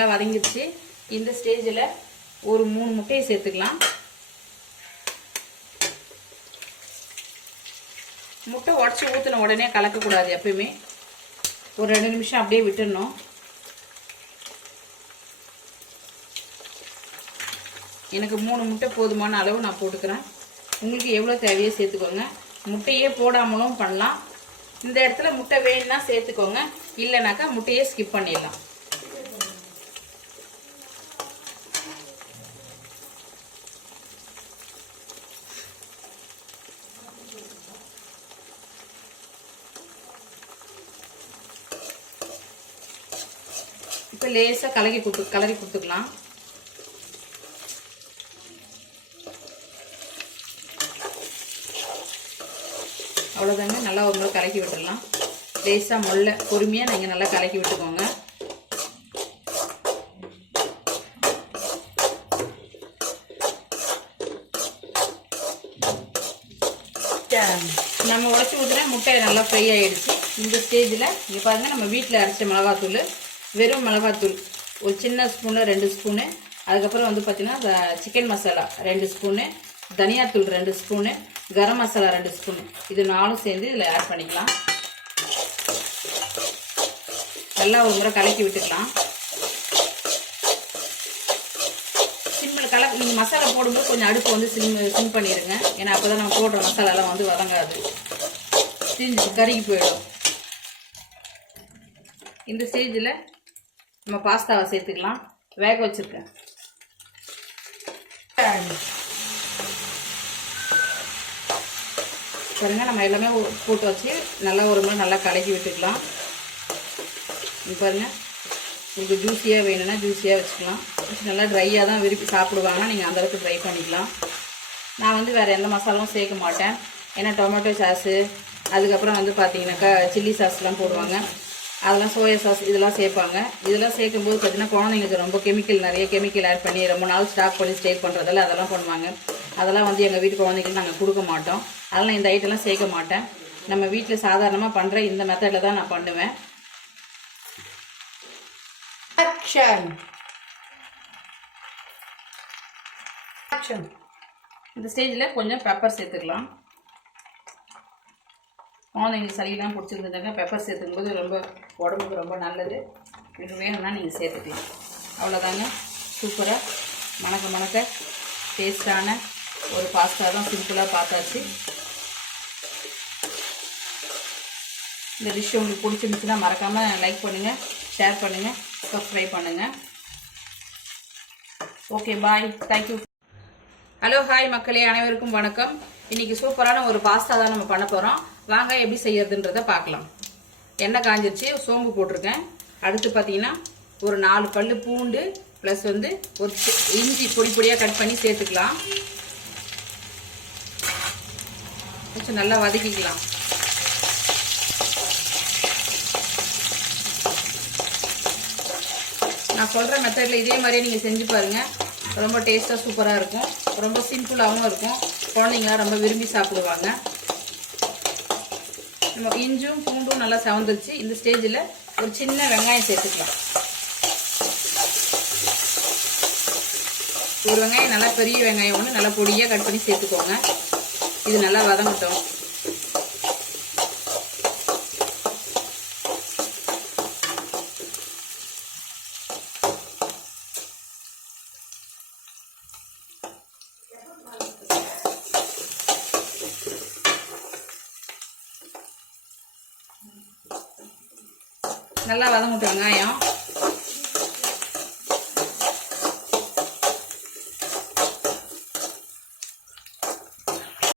நல்லா வதங்கிடுச்சு. இந்த ஸ்டேஜில் ஒரு 3 முட்டையை சேர்த்துக்கலாம். முட்டை உடச்சி ஊற்றின உடனே கலக்கக்கூடாது. எப்பயுமே ஒரு 2 நிமிஷம் அப்படியே விட்டுடணும். எனக்கு 3 முட்டை போதுமான அளவு நான் போட்டுக்கிறேன். உங்களுக்கு எவ்வளோ தேவையோ சேர்த்துக்கோங்க. முட்டையே போடாமலும் பண்ணலாம். இந்த இடத்துல முட்டை வேணும்னா சேர்த்துக்கோங்க, இல்லைனாக்கா முட்டையே ஸ்கிப் பண்ணிடலாம். இப்போ லேசாக கலரி கொடுத்துக்கலாம். அவ்வளோதாங்க. நல்லா ஒரு முறை கலக்கி விட்டுடலாம். லேசாக முள்ள பொறுமையாக நீங்கள் நல்லா கலக்கி விட்டுக்கோங்க. நம்ம உடச்சி ஊற்றுனா முட்டை நல்லா ஃப்ரை ஆகிடுச்சு. இந்த ஸ்டேஜில் இங்கே பாருங்கள், நம்ம வீட்டில் அரைச்ச மிளகாத்தூள், வெறும் மிளகாத்தூள் ஒரு சின்ன ஸ்பூனு 2 ஸ்பூனு, அதுக்கப்புறம் வந்து பார்த்திங்கன்னா சிக்கன் மசாலா 2 ஸ்பூனு, தனியாத்தூள் 2 ஸ்பூனு, கரம் மசாலா 2 ஸ்பூனு, இது 4 சேர்ந்து இதில் ஆட் பண்ணிக்கலாம். நல்லா ஒரு முறை கலக்கி விட்டுக்கலாம். சிம்மில் நீங்கள் மசாலா போடும்போது கொஞ்சம் அடுப்பு வந்து சிம் பண்ணிடுங்க. ஏன்னா அப்போ தான் நம்ம போடுற மசாலாலாம் வந்து வதங்காது, கருகி போயிடும். இந்த ஸ்டேஜில் நம்ம பாஸ்தாவை சேர்த்துக்கலாம். வேக வச்சுருக்கேன். பாருங்க, நம்ம எல்லாமே போட்டு வச்சு நல்லா ஒரு முறை நல்லா கலக்கி விட்டுக்கலாம். பாருங்க, உங்களுக்கு ஜூஸியாக வேணும்னா ஜூஸியாக வச்சுக்கலாம். நல்லா ட்ரையாக தான் விரும்பி சாப்பிடுவாங்கன்னா நீங்கள் அந்தளவுக்கு ட்ரை பண்ணிக்கலாம். நான் வந்து வேறு எந்த மசாலாவும் சேர்க்க மாட்டேன். ஏன்னா டொமேட்டோ சாஸு, அதுக்கப்புறம் வந்து பார்த்தீங்கன்னாக்கா சில்லி சாஸ்லாம் போடுவாங்க, அதெல்லாம் சோயா சாஸ் இதெல்லாம் சேர்ப்பாங்க. இதெல்லாம் சேர்க்கும்போது பார்த்தீங்கன்னா குழந்தைங்களுக்கு ரொம்ப நிறைய கெமிக்கல் ஆட் பண்ணி ரொம்ப நாள் ஸ்டாக் பண்ணி ஸ்டே பண்ணுறதால அதெல்லாம் பண்ணுவாங்க. அதெல்லாம் வந்து எங்கள் வீட்டு குழந்தைங்களுக்கு நாங்கள் கொடுக்க மாட்டோம். அதெல்லாம் இந்த ஐட்டம்லாம் சேர்க்க மாட்டேன். நம்ம வீட்டில் சாதாரணமாக பண்ணுற இந்த மெத்தடில் தான் நான் பண்ணுவேன். இந்த ஸ்டேஜில் கொஞ்சம் பெப்பர் சேர்த்துக்கலாம். குழந்தைங்களுக்கு சளியெல்லாம் பிடிச்சிருந்ததுங்க பெப்பர் சேர்த்துக்கும்போது ரொம்ப உடம்புக்கு ரொம்ப நல்லது. இது வேணும்னா நீங்கள் சேர்த்துக்கலாம். அவ்வளோதாங்க. சூப்பராக மணக்க டேஸ்டான ஒரு பாஸ்தா தான் சிம்பிளாக பார்த்தாச்சு. இந்த டிஷ் உங்களுக்கு பிடிச்சிருந்துச்சுன்னா மறக்காமல் லைக் பண்ணுங்கள், ஷேர் பண்ணுங்கள், சப்ஸ்கிரைப் பண்ணுங்கள். ஓகே, பாய், தேங்க்யூ. ஹலோ, ஹாய் மக்களே, அனைவருக்கும் வணக்கம். இன்றைக்கி சூப்பரான ஒரு பாஸ்தா தான் நம்ம பண்ண போகிறோம். வாங்க எப்படி செய்யறதுன்றதை பார்க்கலாம். எண்ணெய் காஞ்சிருச்சு, சோம்பு போட்டிருக்கேன். அடுத்து பார்த்தீங்கன்னா ஒரு 4 பல்லு பூண்டு ப்ளஸ் வந்து ஒரு இஞ்சி பொடியாக கட் பண்ணி சேர்த்துக்கலாம். கொஞ்சம் நல்லா வதக்கிக்கலாம். நான் சொல்கிற மெத்தடில் இதே மாதிரியே நீங்கள் செஞ்சு பாருங்கள். ரொம்ப டேஸ்ட்டாக சூப்பராக இருக்கும். ரொம்ப சிம்பிளாகவும் இருக்கும். குழந்தைங்களாம் ரொம்ப விரும்பி சாப்பிடுவாங்க. நம்ம இஞ்சும் பூண்டும் நல்லா செவந்துருச்சு. இந்த ஸ்டேஜில் ஒரு சின்ன வெங்காயம் சேர்த்துக்கலாம். ஒரு வெங்காயம் நல்லா பெரிய வெங்காயம் ஒன்று நல்லா பொடியாக கட் பண்ணி சேர்த்துக்கோங்க. இது நல்லா வதங்கட்டும். நல்லா வதங்கட்டும் வெங்காயம்.